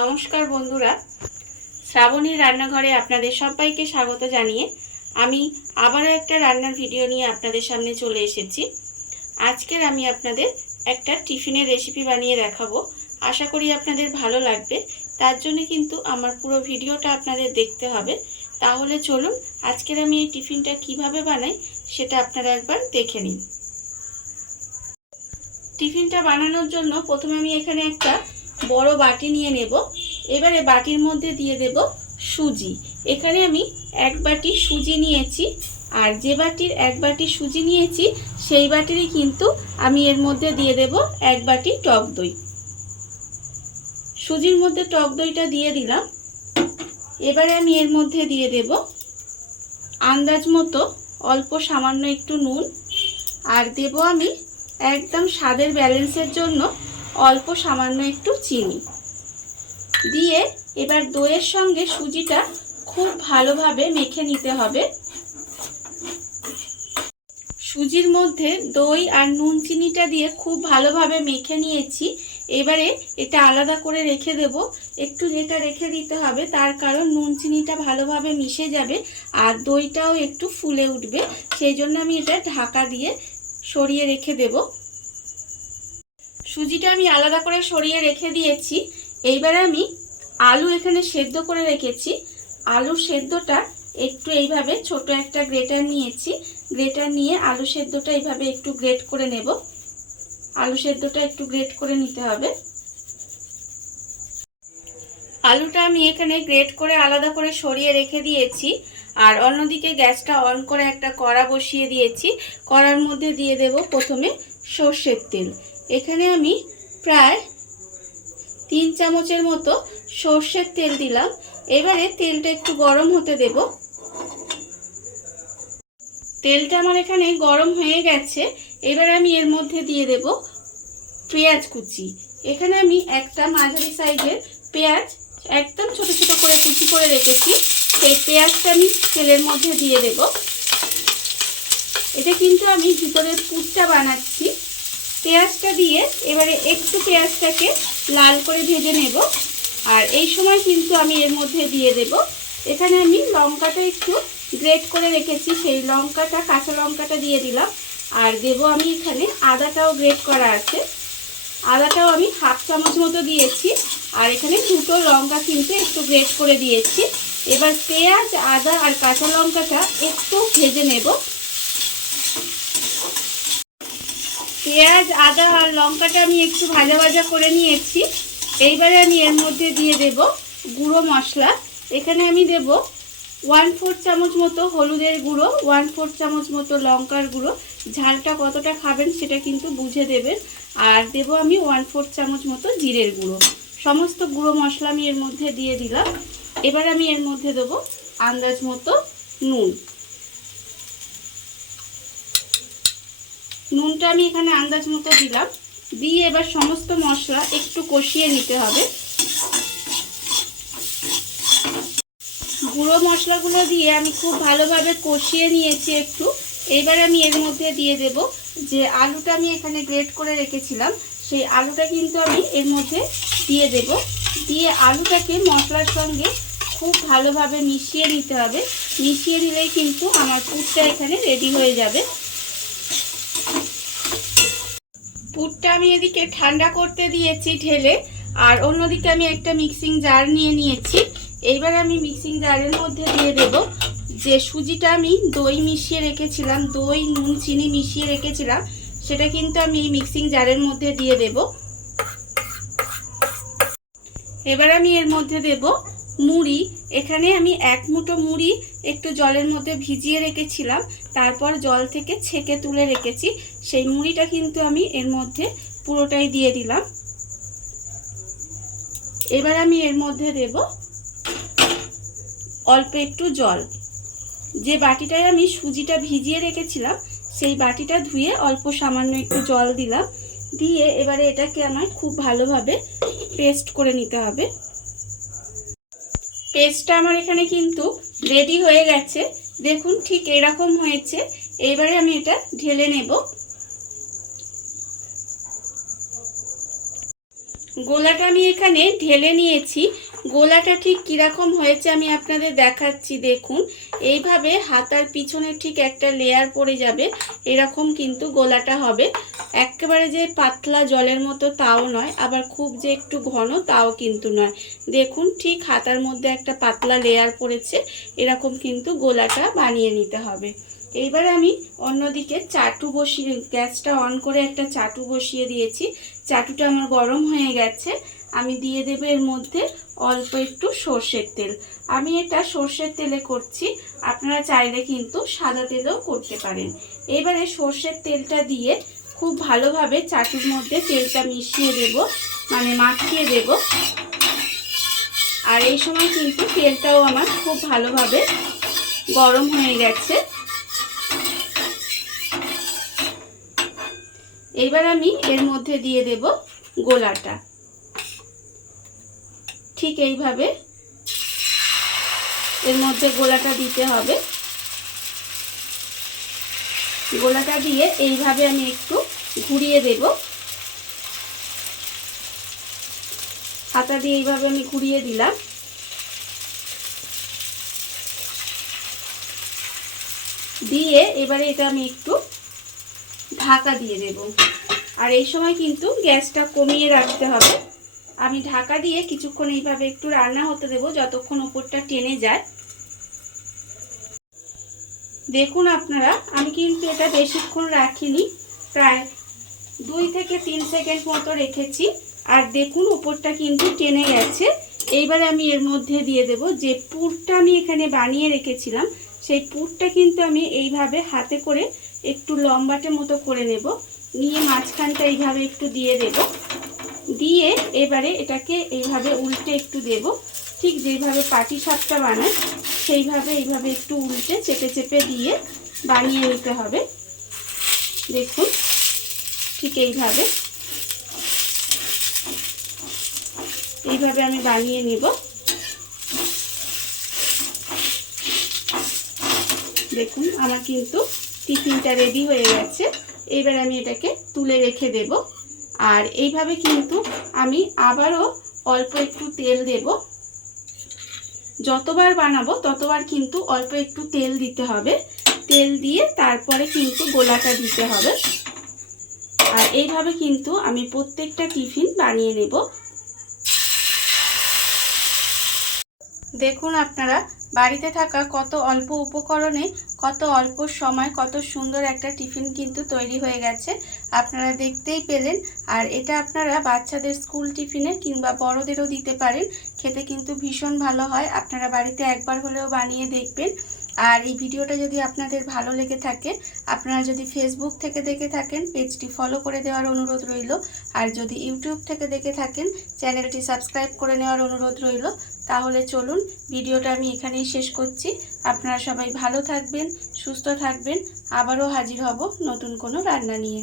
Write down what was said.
নমস্কার বন্ধুরা, শ্রাবণীর রান্নাঘরে আপনাদের সবাইকে স্বাগত জানিয়ে আমি আবারও একটা রান্নার ভিডিও নিয়ে আপনাদের সামনে চলে এসেছি। আজকের আমি আপনাদের একটা টিফিনের রেসিপি বানিয়ে দেখাবো। আশা করি আপনাদের ভালো লাগবে। তার জন্য কিন্তু আমার পুরো ভিডিওটা আপনাদের দেখতে হবে। তাহলে চলুন আজকের আমি এই টিফিনটা কিভাবে বানাই সেটা আপনারা একবার দেখে নিন। টিফিনটা বানানোর জন্য প্রথমে আমি এখানে একটা বড় বাটি নিয়ে নেব। এবারে বাটির মধ্যে দিয়ে দেব সুজি। এখানে আমি এক বাটি সুজি নিয়েছি, আর যে বাটির এক বাটি সুজি নিয়েছি সেই বাটিরই কিন্তু আমি এর মধ্যে দিয়ে দেব এক বাটি টক দই। সুজির মধ্যে টক দইটা দিয়ে দিলাম। এবারে আমি এর মধ্যে দিয়ে দেব আন্দাজ মতো অল্প সামান্য একটু নুন, আর দেব আমি একদম স্বাদের ব্যালেন্সের জন্য অল্প সামান্য একটু চিনি দিয়ে এবার দইয়ের সঙ্গে সুজিটা খুব ভালোভাবে মেখে নিতে হবে। সুজির মধ্যে দই আর নুন চিনিটা দিয়ে খুব ভালোভাবে মেখে নিয়েছি। এবারে এটা আলাদা করে রেখে দেব। একটু যেটা রেখে দিতে হবে তার কারণ নুন চিনিটা ভালোভাবে মিশে যাবে আর দইটাও একটু ফুলে উঠবে, সেই জন্য আমি এটা ঢাকা দিয়ে সরিয়ে রেখে দেব। সুজিটা আমি আলাদা করে সরিয়ে রেখে দিয়েছি। এইবারে আমি আলু এখানে সেদ্ধ করে রেখেছি। আলু সেদ্ধটা একটু এইভাবে ছোট একটা গ্রেটার নিয়েছি। গ্রেটার নিয়ে আলু সেদ্ধটা এইভাবে একটু গ্রেট করে নেব। আলু সেদ্ধটা একটু গ্রেট করে নিতে হবে। আলুটা আমি এখানে গ্রেট করে আলাদা করে সরিয়ে রেখে দিয়েছি। আর অন্যদিকে গ্যাসটা অন করে একটা কড়া বসিয়ে দিয়েছি। কড়ার মধ্যে দিয়ে দেব প্রথমে সর্ষের তেল। এখানে আমি প্রায় 3 চামচের মতো সর্ষের তেল দিলাম। এবারে তেলটা একটু গরম হতে দেব। তেলটা আমার এখানে গরম হয়ে গেছে। এবার আমি এর মধ্যে দিয়ে দেব পেঁয়াজ কুচি। এখানে আমি একটা মাঝারি সাইজের পেঁয়াজ একদম ছোট ছোট করে কুচি করে রেখেছি। সেই পেঁয়াজটা আমি তেলের মধ্যে দিয়ে দেব। এটা কিন্তু আমি ভিতরের পুরটা বানাচ্ছি। পেঁয়াজটা দিয়ে এবারে একটু পেঁয়াজটাকে লাল করে ভেজে নেব। আর এই সময় কিন্তু আমি এর মধ্যে দিয়ে দেব, এখানে আমি লঙ্কাটা একটু গ্রেট করে রেখেছি, সেই লঙ্কাটা কাঁচা লঙ্কাটা দিয়ে দিলাম। আর দেব আমি এখানে আদাটাও গ্রেট করা আছে, আদাটাও আমি হাফ চামচ মতো দিয়েছি। আর এখানে দুটো লঙ্কা কিন্তু একটু গ্রেট করে দিয়েছি। এবার পেঁয়াজ আদা আর কাঁচা লঙ্কাটা একটু ভেজে নেব। পেঁয়াজ আদা আর লঙ্কাটা আমি একটু ভাজা ভাজা করে নিয়েছি। এইবারে আমি এর মধ্যে দিয়ে দেব গুঁড়ো মশলা। এখানে আমি দেব 1/4 চামচ মতো হলুদের গুঁড়ো, 1/4 চামচ মতো লঙ্কার গুঁড়ো। ঝালটা কতটা খাবেন সেটা কিন্তু বুঝে দেবেন। আর দেব আমি 1/4 চামচ মতো জিরের গুঁড়ো। সমস্ত গুঁড়ো মশলা আমি এর মধ্যে দিয়ে দিলাম। এবার আমি এর মধ্যে দেব আন্দাজ মতো নুন। নুনটা আমি এখানে আন্দাজ মতো দিলাম। দিয়ে এবার সমস্ত মশলা একটু কষিয়ে নিতে হবে। গুঁড়ো মশলাগুলো দিয়ে আমি খুব ভালোভাবে কষিয়ে নিয়েছি একটু। এইবার আমি এর মধ্যে দিয়ে দেব যে আলুটা আমি এখানে গ্রেট করে রেখেছিলাম, সেই আলুটা কিন্তু আমি এর মধ্যে দিয়ে দেব। দিয়ে আলুটাকে মশলার সঙ্গে খুব ভালোভাবে মিশিয়ে নিতে হবে। মিশিয়ে নিলেই কিন্তু আমার পুরটা এখানে রেডি হয়ে যাবে। পুরটা আমি এদিকে ঠান্ডা করতে দিয়েছি ঢেলে, আর অন্যদিকে আমি একটা মিক্সিং জার নিয়ে নিয়েছি। এইবার আমি মিক্সিং জারের মধ্যে দিয়ে দেব যে সুজিটা আমি দই মিশিয়ে রেখেছিলাম, দই নুন চিনি মিশিয়ে রেখেছিলাম, সেটা কিন্তু আমি এই মিক্সিং জারের মধ্যে দিয়ে দেব। এবার আমি এর মধ্যে দেব মুড়ি। এখানে আমি এক মুঠো মুড়ি একটু জলের মধ্যে ভিজিয়ে রেখেছিলাম, তারপর জল থেকে ছেঁকে তুলে রেখেছি। সেই মুড়িটা কিন্তু আমি এর মধ্যে পুরোটাই দিয়ে দিলাম। এবার আমি এর মধ্যে দেব অল্প একটু জল। যে বাটিটায় আমি সুজিটা ভিজিয়ে রেখেছিলাম সেই বাটিটা ধুয়ে অল্প সামান্য একটু জল দিলাম। দিয়ে এবারে এটাকে আমায় খুব ভালোভাবে পেস্ট করে নিতে হবে। পেস্টটা আমার এখানে কিন্তু রেডি হয়ে গেছে। দেখুন ঠিক এরকম হয়েছে। এবারে আমি এটা ঢেলে নেব। গোলাটা আমি এখানে ঢেলে নিয়েছি। গোলাটা ঠিক কীরকম হয়েছে আমি আপনাদের দেখাচ্ছি। দেখুন, এইভাবে হাতার পিছনে ঠিক একটা লেয়ার পড়ে যাবে, এরকম কিন্তু গোলাটা হবে। একেবারে যে পাতলা জলের মতো তাও নয়, আবার খুব যে একটু ঘন তাও কিন্তু নয়। দেখুন, ঠিক হাতার মধ্যে একটা পাতলা লেয়ার পড়েছে, এরকম কিন্তু গোলাটা বানিয়ে নিতে হবে। এইবার আমি অন্যদিকে চাটু বসিয়ে, গ্যাসটা অন করে একটা চাটু বসিয়ে দিয়েছি। চাটুটা আমার গরম হয়ে গেছে। আমি দিয়ে দেবো এর মধ্যে অল্প একটু সর্ষের তেল। আমি এটা সর্ষের তেলে করছি, আপনারা চাইলে কিন্তু সাদা তেলেও করতে পারেন। এবারে সর্ষের তেলটা দিয়ে খুব ভালোভাবে চাটুর মধ্যে তেলটা মিশিয়ে দেব, মানে মাখিয়ে দেব। আর এই সময় কিন্তু তেলটাও আমার খুব ভালোভাবে গরম হয়ে গেছে। এবার আমি এর মধ্যে দিয়ে দেব গোলাটা। ঠিক এইভাবে এর মধ্যে গোলাটা দিতে হবে। গোলাটা দিয়ে এইভাবে আমি একটু ঘুরিয়ে দেব। হাতা দিয়ে এইভাবে আমি ঘুরিয়ে দিলাম। দিয়ে এবারে এটা আমি একটু ঢাকা দিয়ে দেব। আর এই সময় কিন্তু গ্যাসটা কমিয়ে রাখতে হবে। আমি ঢাকা দিয়ে কিছুক্ষণ এইভাবে একটু রান্না হতে দেব, যতক্ষণ উপরটা টেনে যায়। দেখুন আপনারা, আমি কিন্তু এটা বেশিক্ষণ রাখিনি, প্রায় 2 থেকে 3 সেকেন্ড মতো রেখেছি। আর দেখুন উপরটা কিন্তু টেনে গেছে। এইবারে আমি এর মধ্যে দিয়ে দেব যে পুরটা আমি এখানে বানিয়ে রেখেছিলাম, সেই পুরটা কিন্তু আমি এইভাবে হাতে করে একটু লম্বাটে মতো করে নেব। নিয়ে মাঝখানটা এইভাবে একটু দিয়ে দেব। দিয়ে এবারে এটাকে এইভাবে উল্টে একটু দেব, ঠিক যেভাবে পাটিসাপটা বানায় সেইভাবে এইভাবে একটু উল্টে চেপে চেপে দিয়ে বানিয়ে নিতে হবে। দেখুন, ঠিক এইভাবে আমি বানিয়ে নিব। দেখুন আমার কিন্তু টিফিনটা রেডি হয়ে গেছে। এবার আমি এটাকে তুলে রেখে দেব। আর এইভাবে কিন্তু আমি আবারও অল্প একটু তেল দেব। যতবার বানাবো ততবার কিন্তু অল্প একটু তেল দিতে হবে। তেল দিয়ে তারপরে কিন্তু গোলাটা দিতে হবে। আর এইভাবে কিন্তু আমি প্রত্যেকটা টিফিন বানিয়ে নেব। দেখুন আপনারা, বাড়িতে থাকা কত অল্প উপকরণে কত অল্প সময় কত সুন্দর একটা টিফিন কিন্তু তৈরি হয়ে গেছে, আপনারা দেখতেই পেলেন। আর এটা আপনারা বাচ্চাদের স্কুল টিফিনে কিংবা বড়দেরও দিতে পারেন, খেতে কিন্তু ভীষণ ভালো হয়। আপনারা বাড়িতে একবার হলেও বানিয়ে দেখবেন। আর এই ভিডিওটা যদি আপনাদের ভালো লেগে থাকে, আপনারা যদি ফেসবুক থেকে দেখে থাকেন পেজটি ফলো করে দেওয়ার অনুরোধ রইল। আর যদি ইউটিউব থেকে দেখে থাকেন চ্যানেলটি সাবস্ক্রাইব করে নেওয়ার অনুরোধ রইল। তাহলে চলুন ভিডিওটা আমি এখানেই শেষ করছি। আপনারা সবাই ভালো থাকবেন, সুস্থ থাকবেন। আবারও হাজির হব নতুন কোনো রান্না নিয়ে।